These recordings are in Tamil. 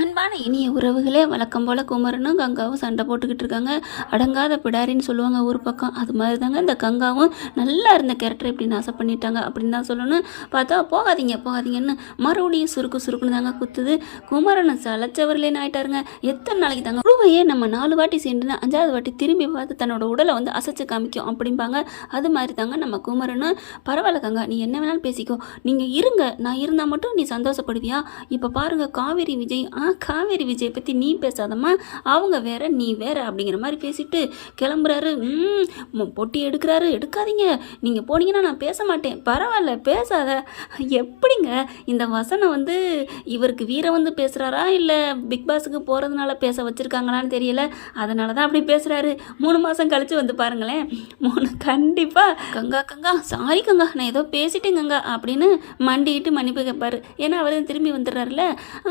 I அன்பான இனிய உறவுகளே வழக்கம் போல் குமரனும் கங்காவும் சண்டை போட்டுக்கிட்டு இருக்காங்க. அடங்காத பிடாரின்னு சொல்லுவாங்க ஒரு பக்கம். அது மாதிரி தாங்க இந்த கங்காவும் நல்லா இருந்த கேரக்டர் இப்படி நாசம் பண்ணிட்டாங்க அப்படின்னு தான் சொல்லணும். பார்த்தா போகாதீங்க போகாதீங்கன்னு மறுபடியும் சுருக்கு சுருக்குன்னு தாங்க குத்துது. குமரனை சலைச்சவர்லேன்னு ஆயிட்டாருங்க. எத்தனை நாளைக்கு தாங்க உருவையே நம்ம நாலு வாட்டி சேர்ந்து அஞ்சாவது வாட்டி திரும்பி பார்த்து தன்னோட உடலை வந்து அசைச்சு காமிக்கும் அப்படிம்பாங்க. அது மாதிரி தாங்க நம்ம குமரனு பரவாயில்ல கங்கா நீ என்ன வேணாலும் பேசிக்கோ. நீங்கள் இருங்க. நான் இருந்தால் மட்டும் நீ சந்தோஷப்படுவியா? இப்போ பாருங்க காவேரி விஜய் ஆ காவேரி விஜய் பற்றி நீ பேசாதம்மா. அவங்க வேற நீ வேற அப்படிங்கிற மாதிரி பேசிட்டு கிளம்புறாரு. ம் பொட்டி எடுக்கிறாரு. எடுக்காதீங்க. நீங்கள் போனீங்கன்னா நான் பேச மாட்டேன். பரவாயில்ல பேசாத. எப்படிங்க இந்த வசனம் வந்து இவருக்கு வீர வந்து பேசுகிறாரா இல்லை பிக் பாஸுக்கு போகிறதுனால பேச வச்சுருக்காங்களான்னு தெரியல. அதனால தான் அப்படி பேசுகிறாரு மூணு மாதம் கழித்து வந்து பாருங்களேன். மூணு கண்டிப்பாக கங்கா கங்கா சாரி கங்கா நான் ஏதோ பேசிட்டேன் கங்கா அப்படின்னு மண்டிக்கிட்டு மன்னிப்பு கேட்பாரு ஏன்னா அவர் திரும்பி வந்துடுறாருல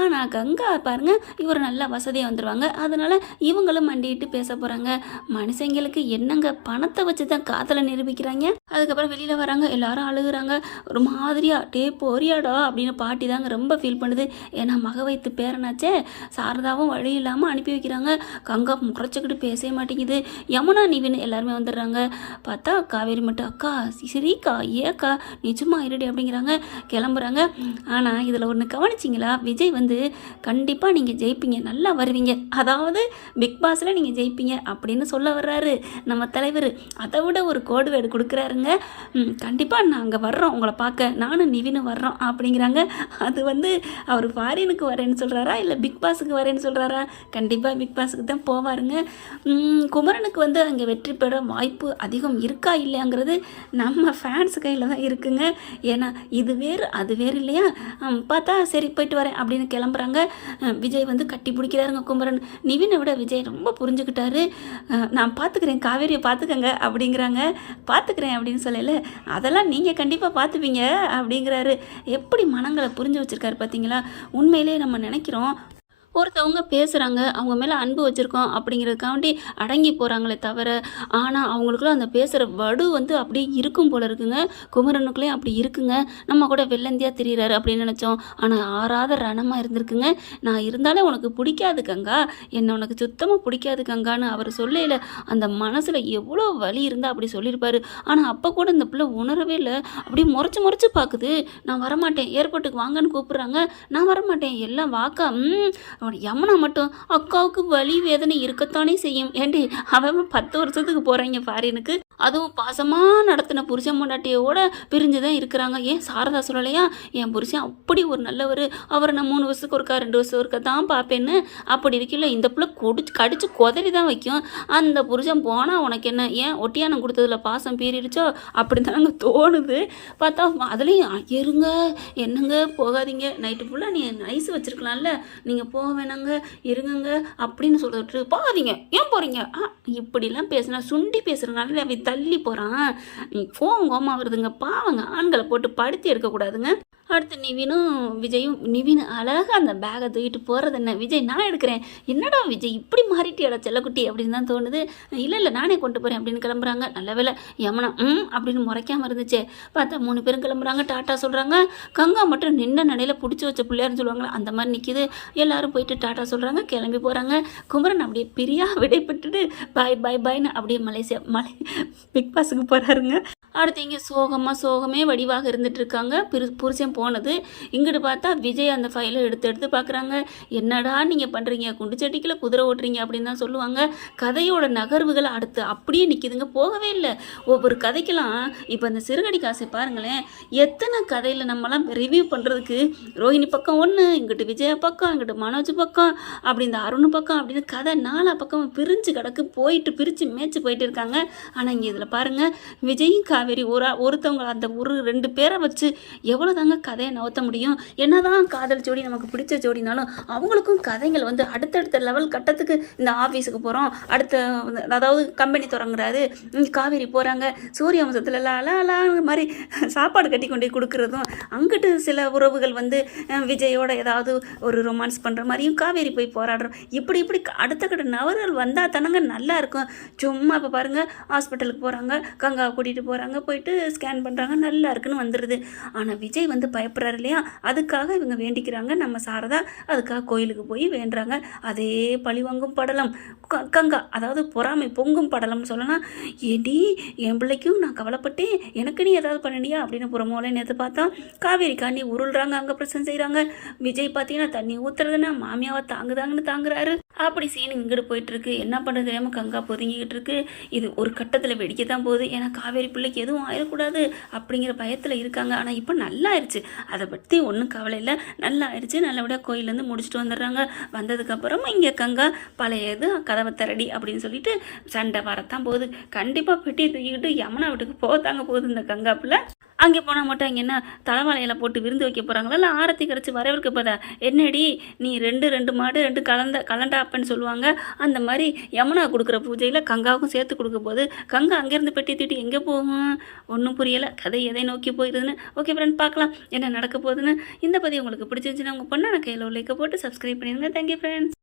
ஆனால் கங்கா பாருங்க இவர் நல்லா வசதியாக வந்துடுவாங்க அதனால இவங்களும் மண்டிட்டு பேச போகிறாங்க மனுஷங்களுக்கு என்னங்க பணத்தை வச்சு தான் காதலை நிரூபிக்கிறாங்க? அதுக்கப்புறம் வெளியில் வராங்க எல்லாரும் அழுகுறாங்க. ஒரு மாதிரியா டே போறியாடா அப்படின்னு பாட்டி தாங்க ரொம்ப ஃபீல் பண்ணுது. ஏன்னா மக வைத்து பேரனாச்சே சாரதாவும் வழி இல்லாமல் அனுப்பி வைக்கிறாங்க. கங்கா முறைச்சிக்கிட்டு பேசவே மாட்டேங்குது. யமுனா நிவின் எல்லாருமே வந்துடுறாங்க. பார்த்தா காவேரி மட்டும் அக்கா சரிக்கா ஏக்கா நிஜமா இருடி அப்படிங்கிறாங்க. கிளம்புறாங்க. ஆனால் இதில் ஒன்று கவனிச்சிங்களா? விஜய் வந்து கண்டிப்பாக நீங்கள் ஜெயிப்பீங்க நல்லா வருவீங்க. அதாவது பிக் பாஸில் நீங்கள் ஜெயிப்பீங்க அப்படின்னு சொல்ல வர்றாரு நம்ம தலைவர். அதை விட ஒரு கோடு வேடு கொடுக்குறாருங்க. கண்டிப்பாக நாங்கள் வர்றோம். உங்களை பார்க்க நானும் நிவினும் வர்றோம் அப்படிங்கிறாங்க. அது வந்து அவர் ஃபாரினுக்கு வரேன்னு சொல்கிறாரா இல்லை பிக் பாஸுக்கு வரேன்னு சொல்கிறாரா கண்டிப்பாக பிக் பாஸுக்கு தான் போவாருங்க. குமரனுக்கு வந்து அங்கே வெற்றி பெற வாய்ப்பு அதிகம் இருக்கா இல்லையாங்கிறது நம்ம ஃபேன்ஸ் கையில் தான் இருக்குங்க. ஏன்னா இது வேறு அது வேறு இல்லையா? பார்த்தா சரி போயிட்டு வரேன் அப்படின்னு கிளம்புறாங்க. விஜய் வந்து கட்டி பிடிக்கிறாருங்க குமரன். நிவினை விட விஜய் ரொம்ப புரிஞ்சுக்கிட்டாரு. நான் பார்த்துக்கிறேன் காவேரியை பார்த்துக்கங்க அப்படிங்கிறாங்க. பார்த்துக்கிறேன் அப்படின்னு சொல்லல. அதெல்லாம் நீங்கள் கண்டிப்பாக பார்த்துப்பீங்க அப்படிங்கிறாரு. எப்படி மனங்களை புரிஞ்சு வச்சுருக்காரு பார்த்தீங்களா உண்மையிலே நம்ம நினைக்கிறோம் ஒருத்தவங்க பேசுகிறாங்க அவங்க மேலே அன்பு வச்சுருக்கோம் அப்படிங்கிறதுக்காண்டி அடங்கி போகிறாங்களே தவிர ஆனால் அவங்களுக்குள்ள அந்த பேசுகிற வடு வந்து அப்படியே இருக்கும் போல இருக்குங்க. குமரனுக்குள்ளேயும் அப்படி இருக்குங்க. நம்ம கூட வெள்ளந்தியாக திரியிறாரு அப்படின்னு நினச்சோம். ஆனால் ஆறாத ரணமாக இருந்திருக்குங்க. நான் இருந்தாலே உனக்கு பிடிக்காது கங்கா. என்னை உனக்கு சுத்தமாக பிடிக்காது கங்கான்னு அவர் சொல்லையில் அந்த மனசில் எவ்வளோ வலி இருந்தால் அப்படி சொல்லியிருப்பார். ஆனால் அப்போ கூட இந்த பிள்ளை உணரவே இல்லை. அப்படியே முறைச்சி முறைச்சி பார்க்குது நான் வரமாட்டேன். ஏர்போர்ட்டுக்கு வாங்கன்னு கூப்பிட்றாங்க. நான் வரமாட்டேன். எல்லாம் வாக்கா. அவன் யமுனா மட்டும் அக்காவுக்கு வலி வேதனை இருக்கத்தானே செய்யும். ஏண்டி அவன் பத்து வருஷத்துக்கு போகிறாங்க ஃபாரினுக்கு அதுவும் பாசமாக நடத்தின புருஷன் பொண்டாட்டியோட பிரிஞ்சு தான் இருக்கிறாங்க. ஏன் சாரதா சொல்லலையா? என் புருஷன் அப்படி ஒரு நல்லவர். அவரை நான் மூணு வருஷத்துக்கு ஒருக்கா ரெண்டு வருஷம் ஒருக்கா தான் பார்ப்பேன்னு அப்படி இருக்கையில் இந்த பிள்ளை குடிச்சு கடிச்சு குதறி தான் வைக்கும். அந்த புருஷன் போனால் உனக்கு என்ன? ஏன் ஒட்டியானம் கொடுத்ததுல பாசம் பீறிடுச்சோ? அப்படி தானங்க தோணுது. பார்த்தா அதுலேயும் இருங்க. என்னங்க? போகாதீங்க. நைட்டு ஃபுல்லாக நீ நைஸ் வச்சுருக்கலாம்ல. நீங்கள் போக வேணாங்க. இருங்கங்க. அப்படின்னு சொல்லிட்டு போகாதீங்க ஏன் போகிறீங்க ஆ இப்படிலாம் பேசுனா சுண்டி பேசுகிறனால அவன் தள்ளி போகிறான் கோவம் கோமா வருதுங்க பாவங்க. ஆண்களை போட்டு படுத்தி எடுக்கக்கூடாதுங்க அடுத்து நிவினும் விஜயும் நிவின் அழகாக அந்த பேகை தூக்கிட்டு போகிறது என்ன? விஜய் நான் எடுக்கிறேன். என்னடா விஜய் இப்படி மாறிட்டியாடா செல்லக்குட்டி அப்படின்னு தான் தோணுது. இல்லை இல்லை நானே கொண்டு போகிறேன் அப்படின்னு கிளம்புறாங்க. நல்ல வேலை யமுனா ம் அப்படின்னு முறைக்காமல் இருந்துச்சே. பார்த்தா மூணு பேரும் கிளம்புறாங்க. டாட்டா சொல்கிறாங்க கங்கா மட்டும் நின்ன நடையில் பிடிச்சி வச்ச பிள்ளையார்னு சொல்லுவாங்களே? அந்த மாதிரி நிற்கிது எல்லாரும் போயிட்டு டாட்டா சொல்கிறாங்க கிளம்பி போகிறாங்க குமரன் அப்படியே பிரியா விடைபெற்றுட்டு பாய் பாய் பாய்னு அப்படியே மலேசியா மலை பிக் பாஸுக்கு போகிறாருங்க அடுத்து இங்கே சோகமாக சோகமே வடிவாக இருந்துட்டு இருக்காங்க பிரு புருஷன் போனது. இங்கிட்டு பார்த்தா விஜய் அந்த ஃபைலை எடுத்து எடுத்து பார்க்குறாங்க என்னடா நீங்கள் பண்ணுறீங்க குண்டு செட்டிக்கில் குதிரை ஓட்டுறீங்க அப்படின்னு தான் சொல்லுவாங்க. கதையோட நகர்வுகள் அடுத்து அப்படியே நிற்கிதுங்க போகவே இல்லை. ஒவ்வொரு கதைக்கெல்லாம் இப்போ அந்த சிறுகடி காசை பாருங்களேன். எத்தனை கதையில் நம்மலாம் ரிவ்யூ பண்ணுறதுக்கு ரோஹிணி பக்கம் ஒன்று இங்கிட்டு விஜயா பக்கம் இங்கிட்டு மனோஜ் பக்கம் அப்படி இந்த அருண் பக்கம் அப்படின்னு கதை நாலா பக்கம் பிரிஞ்சு கிடக்கு. போயிட்டு பிரித்து மேய்ச்சி போயிட்டு இருக்காங்க. ஆனால் இங்கே இதில் பாருங்கள் விஜயும் காவேரி ஒரு ஒருத்தவங்க அந்த ஒரு ரெண்டு பேரை வச்சு எவ்வளோ தாங்க கதையை நகர்த்த முடியும்? என்னதான் காதல் ஜோடி நமக்கு பிடிச்ச ஜோடினாலும் அவங்களுக்கும் கதைகள் வந்து அடுத்தடுத்த லெவல் கட்டத்துக்கு இந்த ஆஃபீஸுக்கு போகிறோம் அடுத்த அதாவது கம்பெனி தொடங்குறாரு. காவேரி போகிறாங்க சூரிய வம்சத்தில் அலா மாதிரி சாப்பாடு கட்டி கொண்டு கொடுக்குறதும் அங்கிட்டு சில உறவுகள் வந்து விஜயோட ஏதாவது ஒரு ரொமான்ஸ் பண்ணுற மாதிரியும் காவேரி போய் போராடுறோம். இப்படி இப்படி அடுத்த கட்ட நவர்கள் வந்தால் தானங்க நல்லா இருக்கும். சும்மா இப்போ பாருங்கள் ஹாஸ்பிட்டலுக்கு போகிறாங்க கங்காவை கூட்டிகிட்டு போகிறாங்க பண்ணுறாங்க போயிட்டு ஸ்கேன் பண்ணுறாங்க நல்லா இருக்குன்னு வந்துடுது ஆனால் விஜய் வந்து பயப்படுறாரு இல்லையா? அதுக்காக இவங்க வேண்டிக்கிறாங்க. நம்ம சாரதா அதுக்காக கோயிலுக்கு போய் வேண்டுறாங்க. அதே பழிவாங்கும் படலம். கங்கா அதாவது பொறாமை பொங்கும் படலம்னு சொல்லலாம் ஏடி என் பிள்ளைக்கும் நான் கவலைப்பட்டேன். எனக்கு நீ ஏதாவது பண்ணினியா? அப்படின்னு புறமோல நேற்று பார்த்தா காவேரி காண்டி உருள்றாங்க அங்கே பிரச்சனை செய்கிறாங்க விஜய் பார்த்தீங்கன்னா தண்ணி ஊற்றுறதுன்னா மாமியாவை தாங்குதாங்கன்னு தாங்குறாரு. அப்படி சீன் இங்கிட்டு போயிட்டு இருக்கு என்ன பண்ணுறது தெரியாமல் கங்கா பொதுங்கிக்கிட்டு இருக்கு. இது ஒரு கட்டத்தில் வெடிக்க தான் போகுது. ஏன்னா காவேரி பிள்ளைக்கு எதுவும் ஆயிடக்கூடாது அப்படிங்கிற பயத்தில் இருக்காங்க. ஆனால் இப்போ நல்லா ஆயிடுச்சு அதை பற்றி ஒன்றும் கவலை இல்லை. நல்லா ஆயிடுச்சு நல்லபடியாக கோயிலேருந்து முடிச்சுட்டு வந்துடுறாங்க. வந்ததுக்கப்புறம் இங்கே கங்கா பழைய இது கதவை திரடி அப்படின்னு சொல்லிட்டு சண்டை வரத்தான் போகுது. கண்டிப்பாக பெட்டியை தூக்கிக்கிட்டு யமுனா வீட்டுக்கு போகத்தாங்க போகுது இந்த கங்கா பிள்ளை. அங்கே போனால் மட்டும் அங்கே என்ன தலைவாழையில போட்டு விருந்து வைக்க போகிறாங்களா இல்லை ஆரத்தி கரைச்சி வரவருக்கு போதா? என்னடி நீ ரெண்டு ரெண்டு மாடு ரெண்டு கலந்த கலண்டா அப்பன்னு சொல்லுவாங்க. அந்த மாதிரி யமுனா கொடுக்குற பூஜையில் கங்காவுக்கும் சேர்த்து கொடுக்க போது கங்கா அங்கேருந்து பெட்டி தூட்டி எங்கே போகும் ஒன்றும் புரியலை. கதை எதை நோக்கி போயிருதுன்னு. ஓகே ஃப்ரெண்ட் பார்க்கலாம். என்ன நடக்க போகுதுன்னு. இந்த பதிவு உங்களுக்கு பிடிச்சிருந்துச்சுன்னா உங்கள் பொண்ணான கையில் லைக்கை போட்டு சப்ஸ்கிரைப் பண்ணிடுங்க. Thank you friends